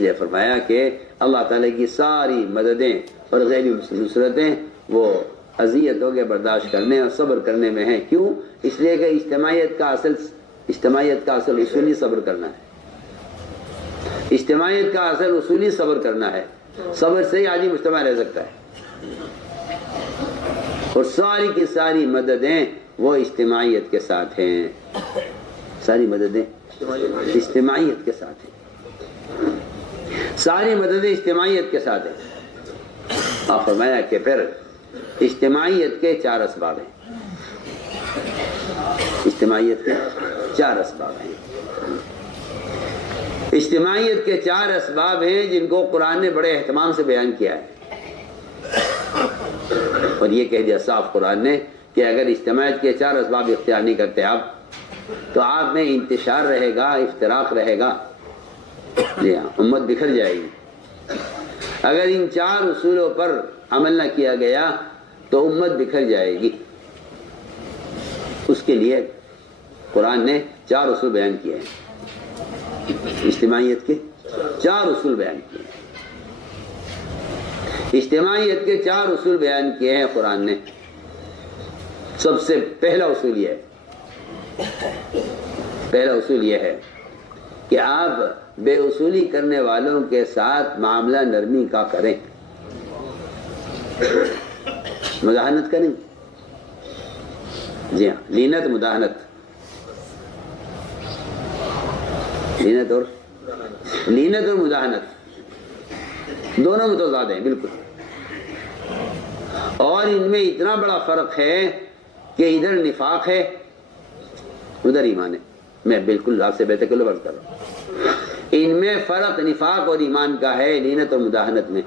لیے فرمایا کہ اللہ تعالیٰ کی ساری مددیں اور غیبی نصرتیں وہ اذیتوں کے برداشت کرنے اور صبر کرنے میں ہیں. کیوں؟ اس لیے کہ اجتماعیت کا اصل اصولی صبر کرنا ہے. اجتماعیت کا اصل اصولی صبر کرنا ہے. صبر سے ہی آدمی مجتمع رہ سکتا ہے. اور ساری کی ساری مددیں وہ اجتماعیت کے ساتھ ہیں. ساری مددیں اجتماعیت کے ساتھ ہیں. ساری مددیں اجتماعیت کے ساتھ ہیں. اور فرمایا کہ پھر اجتماعیت کے 4 اسباب ہیں. اجتماعیت کے 4 اسباب ہیں. اجتماعیت کے 4 اسباب ہیں جن کو قرآن نے بڑے اہتمام سے بیان کیا ہے. اور یہ کہہ دیا صاف قرآن نے کہ اگر اجتماعیت کے 4 اسباب اختیار نہیں کرتے آپ تو آپ میں انتشار رہے گا، افتراق رہے گا. جی ہاں، امت بکھر جائے گی. اگر ان 4 اصولوں پر عمل نہ کیا گیا تو امت بکھر جائے گی. اس کے لیے قرآن نے 4 اصول بیان کیے ہیں. اجتماعیت کے 4 اصول بیان کیے ہیں. اجتماعیت کے 4 اصول بیان کیے ہیں قرآن نے. سب سے پہلا اصول یہ ہے کہ آپ بے اصولی کرنے والوں کے ساتھ معاملہ نرمی کا کریں. مداحنت کریں. جی ہاں، لینت مداحنت. لینت اور مداحنت دونوں متضاد ہیں بالکل. اور ان میں اتنا بڑا فرق ہے کہ ادھر نفاق ہے ادھر ایمان ہے. میں بالکل آپ سے بہتر عرض کر رہا ہوں. ان میں فرق نفاق اور ایمان کا ہے، لینت اور مداحنت میں.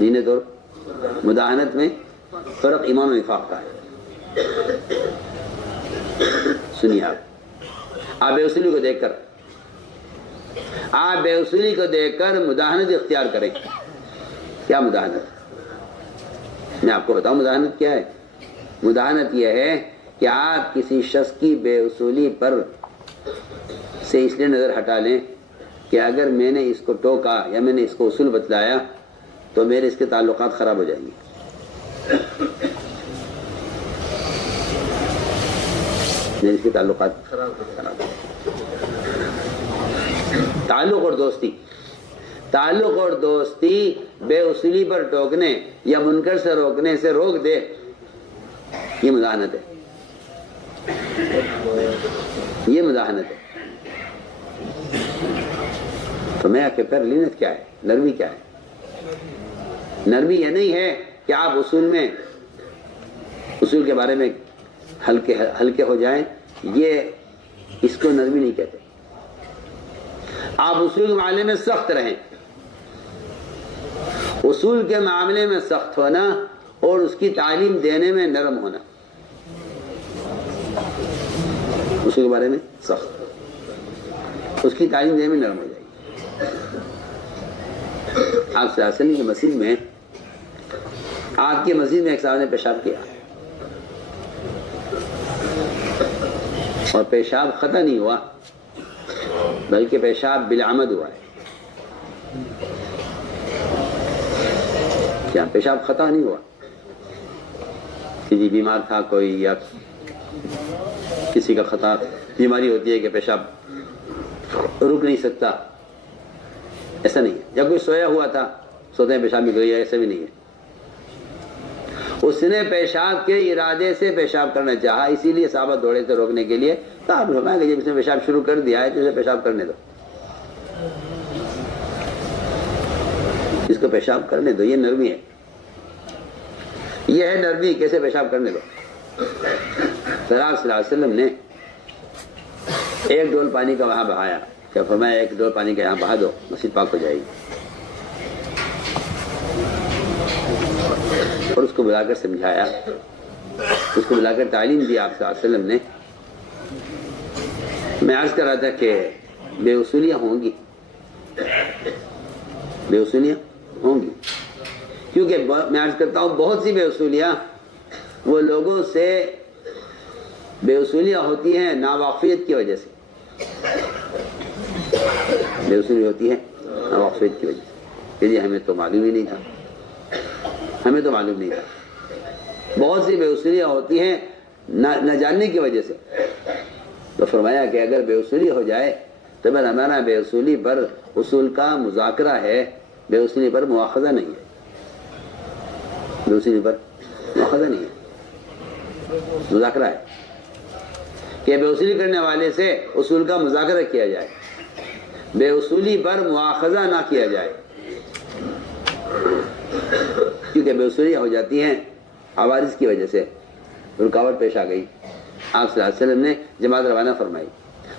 لینت اور مداحنت میں فرق ایمان و نفاق کا ہے. سنیے آپ بے اصولی کو دیکھ کر مداحنت اختیار کریں. کیا مداحنت؟ میں آپ کو بتاؤں مداحنت کیا ہے. مداحنت یہ ہے کہ آپ کسی شخص کی بے اصولی پر سے اس لیے نظر ہٹا لیں کہ اگر میں نے اس کو ٹوکا یا میں نے اس کو اصول بتلایا تو میرے اس کے تعلقات خراب ہو جائیں گے. میرے اس کے تعلقات خراب. تعلق اور دوستی بے اصولی پر ٹوکنے یا منکر سے روکنے سے روک دے، یہ مداحنت ہے. یہ مداحنت ہے. تو میں کہ پھر لینت کیا ہے، نرمی کیا ہے؟ نرمی یہ نہیں ہے کہ آپ اصول کے بارے میں ہلکے ہو جائیں. یہ اس کو نرمی نہیں کہتے. آپ اصول کے معاملے میں سخت رہیں. اصول کے معاملے میں سخت ہونا اور اس کی تعلیم دینے میں نرم ہونا. اصول کے بارے میں سخت، اس کی تعلیم دینے میں نرم ہو جائے گی. آپ صلی اللہ علیہ وسلم کی مسجد میں، آپ کی مسجد میں ایک صاحب نے پیشاب کیا اور پیشاب خطا نہیں ہوا بلکہ پیشاب بالعمد ہوا ہے. کیا پیشاب خطا نہیں ہوا؟ کسی بیمار تھا کوئی یا کسی کا خطا بیماری ہوتی ہے کہ پیشاب رک نہیں سکتا، ایسا نہیں ہے. یا کوئی سویا ہوا تھا، سوتے ہیں پیشاب نکل گیا، ایسا بھی نہیں ہے. اس نے پیشاب کے ارادے سے پیشاب کرنا چاہا، اسی لیے صحابہ دوڑے تھے روکنے کے لیے. تو آپ فرمایا کہ جب اس نے پیشاب شروع کر دیا ہے تو اسے پیشاب کرنے دو، اس کو پیشاب کرنے دو. یہ نرمی ہے. یہ ہے نرمی. کیسے پیشاب کرنے دو؟ سرکار صلی اللہ علیہ وسلم نے ایک ڈول پانی کا وہاں بہایا. کیا فرمایا؟ ایک ڈول پانی کا یہاں بہا دو، مسجد پاک ہو جائے گی. اور اس کو بلا کر سمجھایا، اس کو بلا کر تعلیم دی آپ صلی اللہ علیہ وسلم نے. میں عرض کر رہا تھا کہ بے اصولیاں ہوں گی، بے اصولیاں ہوں گی، کیونکہ میں عرض کرتا ہوں بہت سی بے اصولیاں وہ لوگوں سے بے اصولیاں ہوتی ہیں ناواقفیت کی وجہ سے. بے اصولی ہوتی ہے ناواقفیت کی وجہ سے کہ جی ہمیں تو معلوم ہی نہیں تھا، ہمیں تو معلوم نہیں تھا۔ بہت سی بے اصولیاں ہوتی ہیں نہ جاننے کی وجہ سے۔ تو فرمایا کہ اگر بے اصولی ہو جائے تو پھر ہمارا بے اصولی پر اصول کا مذاکرہ ہے، بے اصولی پر مواخذہ نہیں ہے، بے اصولی پر مواخذہ نہیں ہے، مذاکرہ ہے کہ بے اصولی کرنے والے سے اصول کا مذاکرہ کیا جائے، بے اصولی پر مواخذہ نہ کیا جائے، کیونکہ بے اصولیاں ہو جاتی ہیں عوارض کی وجہ سے، رکاوٹ پیش آ گئی۔ آپ صلی اللہ علیہ وسلم نے جماعت روانہ فرمائی،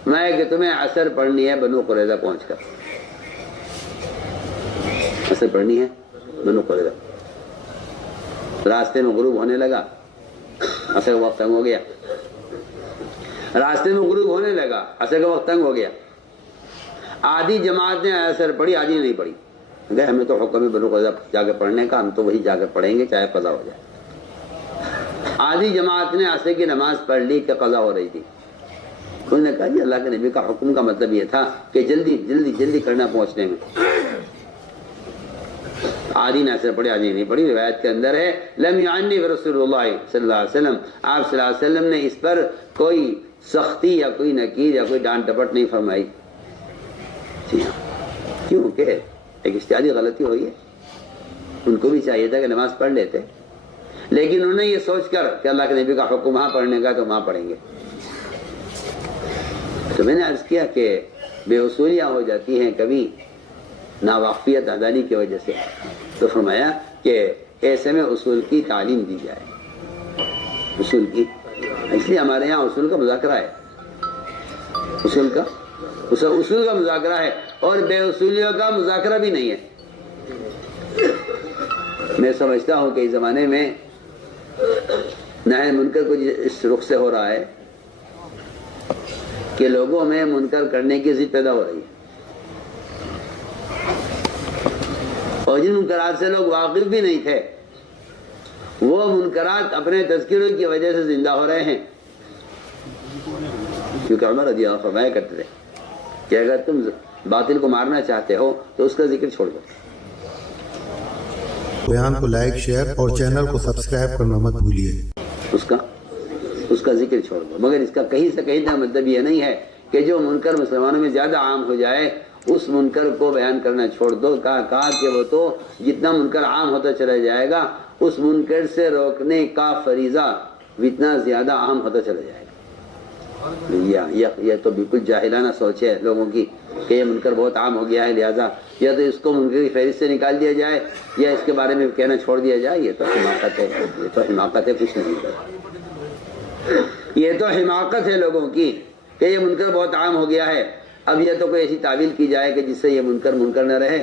میں کہ تمہیں عصر پڑھنی ہے بنو قریظہ پہنچ کر، عصر پڑھنی ہے بنو قریظہ۔ راستے میں غروب ہونے لگا، عصر کا وقت تنگ ہو گیا، راستے میں غروب ہونے لگا، عصر کا وقت تنگ ہو گیا۔ آدھی جماعت نے عصر پڑھی، آدھی نہیں پڑھی، گئے ہمیں تو حکم ہے بنو قریظہ جا کے پڑھنے کا، ہم تو وہی جا کے پڑھیں گے چاہے قضا ہو جائے۔ آدھی جماعت نے عصر کی نماز پڑھ لی کہ قضا ہو رہی تھی، انہوں نے کہا جی اللہ کے نبی کا حکم کا مطلب یہ تھا کہ جلدی جلدی جلدی کرنا پہنچنے میں۔ آدھی نے عصر پڑھی، آدھی نہیں پڑھی۔ روایت کے اندر ہے لم یعنی رسول اللہ صلی اللہ علیہ وسلم، آپ صلی اللہ علیہ وسلم نے اس پر کوئی سختی یا کوئی نکیر یا کوئی ڈانٹ ٹپٹ نہیں فرمائی۔ کیونکہ ایک اجتہادی غلطی ہوئی ہے، ان کو بھی چاہیے تھا کہ نماز پڑھ لیتے، لیکن انہوں نے یہ سوچ کر کہ اللہ کے نبی کا حکم وہاں پڑھنے کا تو وہاں پڑھیں گے۔ تو میں نے عرض کیا کہ بے اصولیاں ہو جاتی ہیں کبھی ناواقفیت ادانی کی وجہ سے، تو فرمایا کہ ایسے میں اصول کی تعلیم دی جائے، اصول کی، اس لیے ہمارے یہاں اصول کا مذاکرہ ہے، اصول کا مذاکرہ ہے، اور بے اصولیوں کا مذاکرہ بھی نہیں ہے۔ میں سمجھتا ہوں کہ اس زمانے میں نہی منکر کو اس رخ سے ہو رہا ہے کہ لوگوں میں منکر کرنے کی ضد پیدا ہو رہی ہے، اور جن منکرات سے لوگ واقف بھی نہیں تھے وہ منکرات اپنے تذکروں کی وجہ سے زندہ ہو رہے ہیں۔ کیونکہ عمر رضی اللہ عنہ فرمایا کرتے تھے کہ اگر تم باطل کو مارنا چاہتے ہو تو اس کا ذکر چھوڑ دو۔ بیان کو لائک، شیئر اور چینل کو سبسکرائب کرنا مت بھولیے۔ اس کا ذکر چھوڑ دو، مگر اس کا کہیں سے کہیں تک مطلب یہ نہیں ہے کہ جو منکر مسلمانوں میں زیادہ عام ہو جائے اس منکر کو بیان کرنا چھوڑ دو۔ کہا کہ وہ تو جتنا منکر عام ہوتا چلا جائے گا اس منکر سے روکنے کا فریضہ اتنا زیادہ عام ہوتا چلا جائے گا۔ یہ تو بالکل جاہلانہ سوچ ہے لوگوں کی کہ یہ منکر بہت عام ہو گیا ہے، لہذا یا تو اس کو منکر کی فہرست سے نکال دیا جائے یا اس کے بارے میں کہنا چھوڑ دیا جائے۔ یہ تو حماقت ہے، یہ تو حماقت ہے، کچھ نہیں، یہ تو حماقت ہے لوگوں کی کہ یہ منکر بہت عام ہو گیا ہے، اب یہ تو کوئی ایسی تعویل کی جائے کہ جس سے یہ منکر نہ رہے،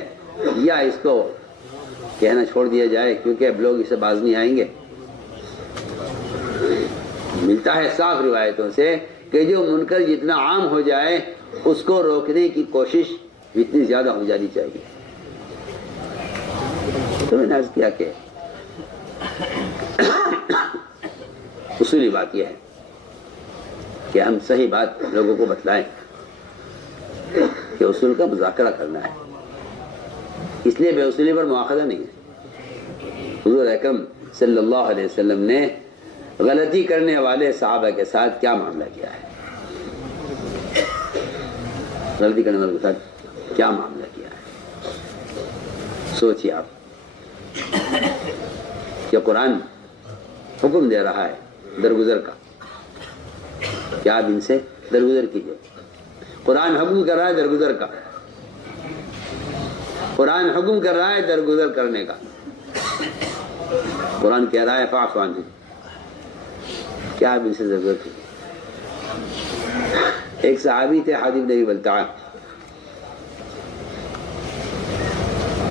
یا اس کو کہنا چھوڑ دیا جائے کیونکہ اب لوگ اسے باز نہیں آئیں گے۔ ملتا ہے صاف روایتوں سے کہ جو منکر جتنا عام ہو جائے اس کو روکنے کی کوشش اتنی زیادہ ہو جانی چاہیے۔ تو میں نے عرض کیا کہ اصولی بات یہ ہے کہ ہم صحیح بات لوگوں کو بتلائیں کہ اصول کا مذاکرہ کرنا ہے، اس لیے بے اصولی پر مواخذہ نہیں ہے۔ حضور اکرم صلی اللہ علیہ وسلم نے غلطی کرنے والے صحابہ کے ساتھ کیا معاملہ کیا ہے، غلطی کرنے والے کے ساتھ کیا معاملہ کیا ہے، سوچیے آپ کہ قرآن حکم دے رہا ہے درگزر کا کہ آپ ان سے درگزر کیجئے، قرآن حکم کر رہا ہے درگزر کا، قرآن حکم کر رہا ہے درگزر کرنے کا، قرآن کہہ رہا ہے فاعف عنہم، کیا آپ ان سے ضرورت ہے؟ ایک صحابی تھے حاتب بن ابی بلتعہ،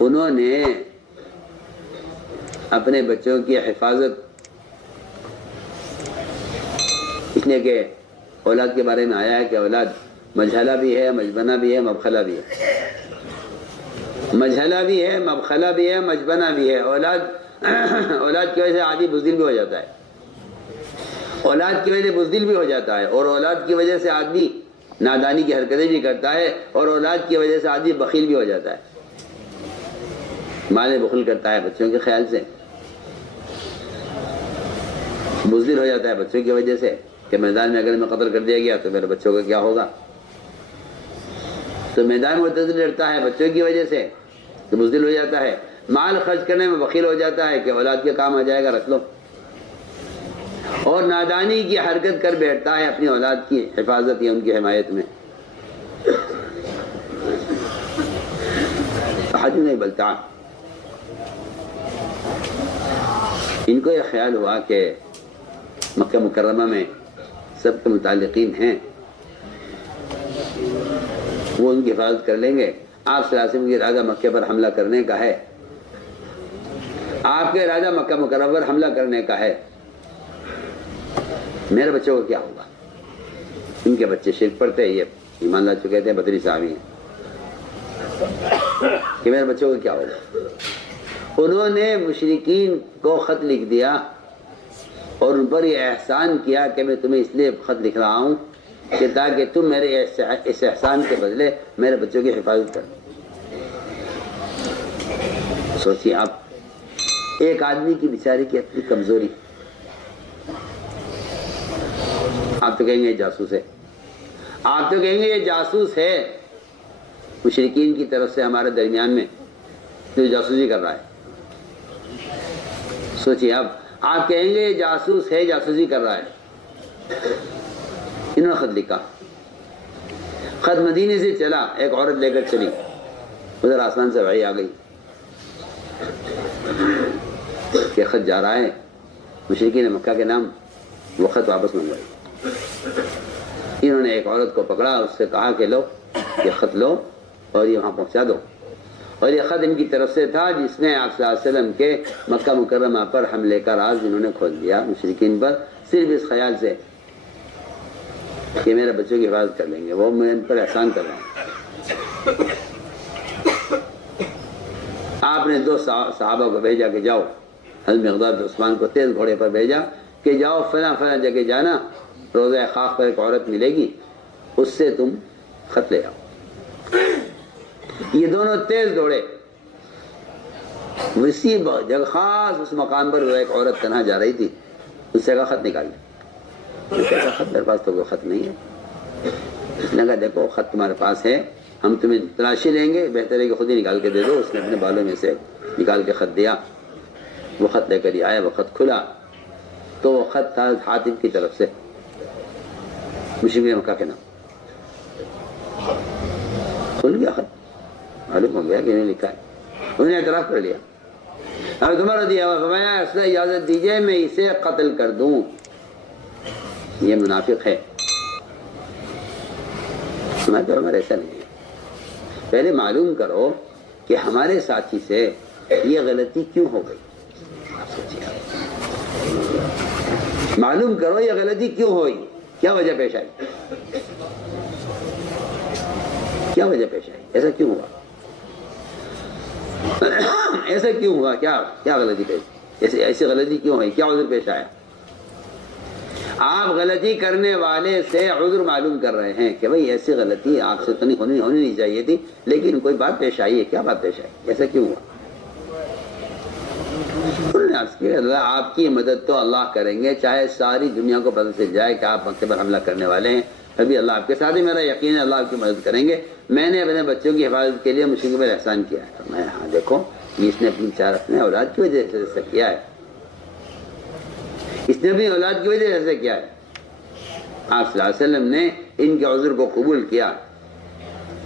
انہوں نے اپنے بچوں کی حفاظت اس لیے کہ اولاد کے بارے میں آیا ہے کہ اولاد مجھلہ بھی ہے، مجبنہ بھی ہے، مبخلہ بھی ہے، مجھلہ بھی ہے، مبخلہ بھی ہے، مجبنہ بھی ہے۔ اولاد کی وجہ سے آدمی بزدل بھی ہو جاتا ہے، اولاد کی وجہ سے بزدل بھی ہو جاتا ہے، اور اولاد کی وجہ سے آدمی نادانی کی حرکتیں بھی کرتا ہے، اور اولاد کی وجہ سے آدمی بخیل بھی ہو جاتا ہے، مال بخل کرتا ہے بچوں کے خیال سے، بزدل ہو جاتا ہے بچوں کی وجہ سے کہ میدان میں اگر میں قتل کر دیا گیا تو میرے بچوں کا کیا ہوگا، تو میدان معتزل لڑتا ہے بچوں کی وجہ سے کہ بزدل ہو جاتا ہے، مال خرچ کرنے میں بخیل ہو جاتا ہے کہ اولاد کے کام آ جائے گا رکھ لو، اور نادانی کی حرکت کر بیٹھتا ہے اپنی اولاد کی حفاظت یا ان کی حمایت میں، حج نہیں بلتا۔ ان کو یہ خیال ہوا کہ مکہ مکرمہ میں سب کے متعلقین ہیں، وہ ان کی حفاظت کر لیں گے۔ آپ صلی اللہ علیہ وسلم کا ارادہ مکہ پر حملہ کرنے کا ہے، آپ کا ارادہ مکہ مکرمہ پر حملہ کرنے کا ہے، میرے بچوں کا کیا ہوگا؟ ان کے بچے شرک پڑھتے ہیں، یہ ایمان لا چکے تھے، بدری صحابی ہیں، کہ میرے بچوں کا کیا ہوگا؟ انہوں نے مشرکین کو خط لکھ دیا اور ان پر یہ احسان کیا کہ میں تمہیں اس لیے خط لکھ رہا ہوں کہ تاکہ تم میرے اس احسان کے بدلے میرے بچوں کی حفاظت کرو۔ سوچیے آپ، ایک آدمی کی بیچارے کی اپنی کمزوری، آپ تو کہیں گے یہ جاسوس ہے، آپ تو کہیں گے یہ جاسوس ہے، مشرکین کی طرف سے ہمارے درمیان میں جو جاسوسی کر رہا ہے۔ سوچیے آپ کہیں گے یہ جاسوس ہے، جاسوسی کر رہا ہے۔ انہوں نے خط لکھا، خط مدینے سے چلا، ایک عورت لے کر چلی، ادھر آسمان سے وحی آ گئی کہ خط جا رہا ہے، مشرکین مکہ کے نام، وہ خط واپس منگوائی۔ انہوں نے ایک عورت کو پکڑا، اس سے کہا کہ لو یہ خط لو اور یہ وہاں پہنچا دو، اور یہ خط ان کی طرف سے تھا جس نے آپ صلی اللہ علیہ وسلم کے مکہ مکرمہ پر حملے کا راز انہوں نے کھول دیا مشرکین پر، صرف اس خیال سے کہ میرے بچوں کی حفاظت کر لیں گے، وہ میں ان پر احسان کر رہے ہیں۔ آپ نے 2 صحابہ کو بھیجا کہ جاؤ، حضرت مقداد عثمان کو تیز گھوڑے پر بھیجا کہ جاؤ فلاں فلاں جگہ جانا، روضہ خاک پر ایک عورت ملے گی، اس سے تم خط لے آؤ۔ یہ دونوں تیز دوڑے، وسیع جگہ خاص اس مقام پر ایک عورت تنہا جا رہی تھی، اس سے کہا خط نکال لیں۔ کیسا خط؟ میرے پاس تو کوئی خط نہیں ہے۔ اس نے کہا دیکھو خط تمہارے پاس ہے، ہم تمہیں تلاشی لیں گے، بہتر ہے کہ خود ہی نکال کے دے دو۔ اس نے اپنے بالوں میں سے نکال کے خط دیا، وہ خط لے کر ہی آیا، وہ خط کھلا تو وہ خط تھا حاتم کی طرف سے، مشرکین مکہ کے نام۔ کھل گیا خط، معلوم ہو گیا کہ انہیں لکھا ہے، انہوں نے اعتراف کر لیا۔ اب تمہارا دیا ہوا فرمایا اس نے اجازت دیجئے میں اسے قتل کر دوں، یہ منافق ہے۔ ہمارے ایسا نہیں ہے، پہلے معلوم کرو کہ ہمارے ساتھی سے یہ غلطی کیوں ہو گئی، آپ سوچیے، معلوم کرو یہ غلطی کیوں ہوئی، کیا وجہ پیش آئی، کیا وجہ پیش آئی، ایسا کیوں ہوا، ایسا کیوں ہوا، کیا غلطی پیش، ایسی غلطی کیوں ہوئی، کیا عذر پیش آیا۔ آپ غلطی کرنے والے سے عذر معلوم کر رہے ہیں کہ بھئی ایسی غلطی آپ سے تو ہونی نہیں چاہیے تھی، لیکن کوئی بات پیش آئی ہے، کیا بات پیش آئی، ایسا کیوں ہوا۔ انہوں نے عرض کیا اللہ آپ کی مدد تو اللہ کریں گے، چاہے ساری دنیا کو پتہ چل جائے کہ آپ مکے پر حملہ کرنے والے ہیں، ابھی اللہ آپ کے ساتھ ہی، میرا یقین ہے اللہ آپ کی مدد کریں گے۔ میں نے اپنے بچوں کی حفاظت کے لیے مشرکین پر احسان کیا ہے۔ میں ہاں دیکھو اس نے اپنی اولاد کی وجہ سے ایسا کیا ہے، اس نے اپنی اولاد کی وجہ سے ایسا کیا ہے۔ آپ صلی اللہ علیہ وسلم نے ان کے عذر کو قبول کیا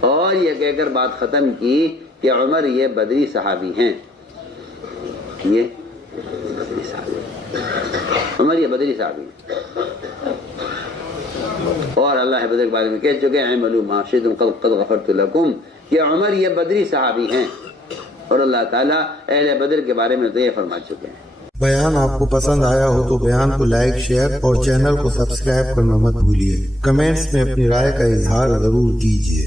اور یہ کہہ کر بات ختم کی کہ عمر یہ بدری صحابی ہیں، یہ بدری صحابی، عمر یہ بدری صحابی ہیں، اور اللہ بدر کے بارے میں کہہ چکے ہیں اعملوا ما شئتم قد غفرت لکم، کہ عمر یہ بدری صحابی ہیں، اور اللہ تعالیٰ اہل بدر کے بارے میں تو یہ فرما چکے ہیں۔ بیان آپ کو پسند آیا ہو تو بیان کو لائک، شیئر اور چینل کو سبسکرائب کرنا مت بھولیے۔ کمنٹس میں اپنی رائے کا اظہار ضرور کیجیے۔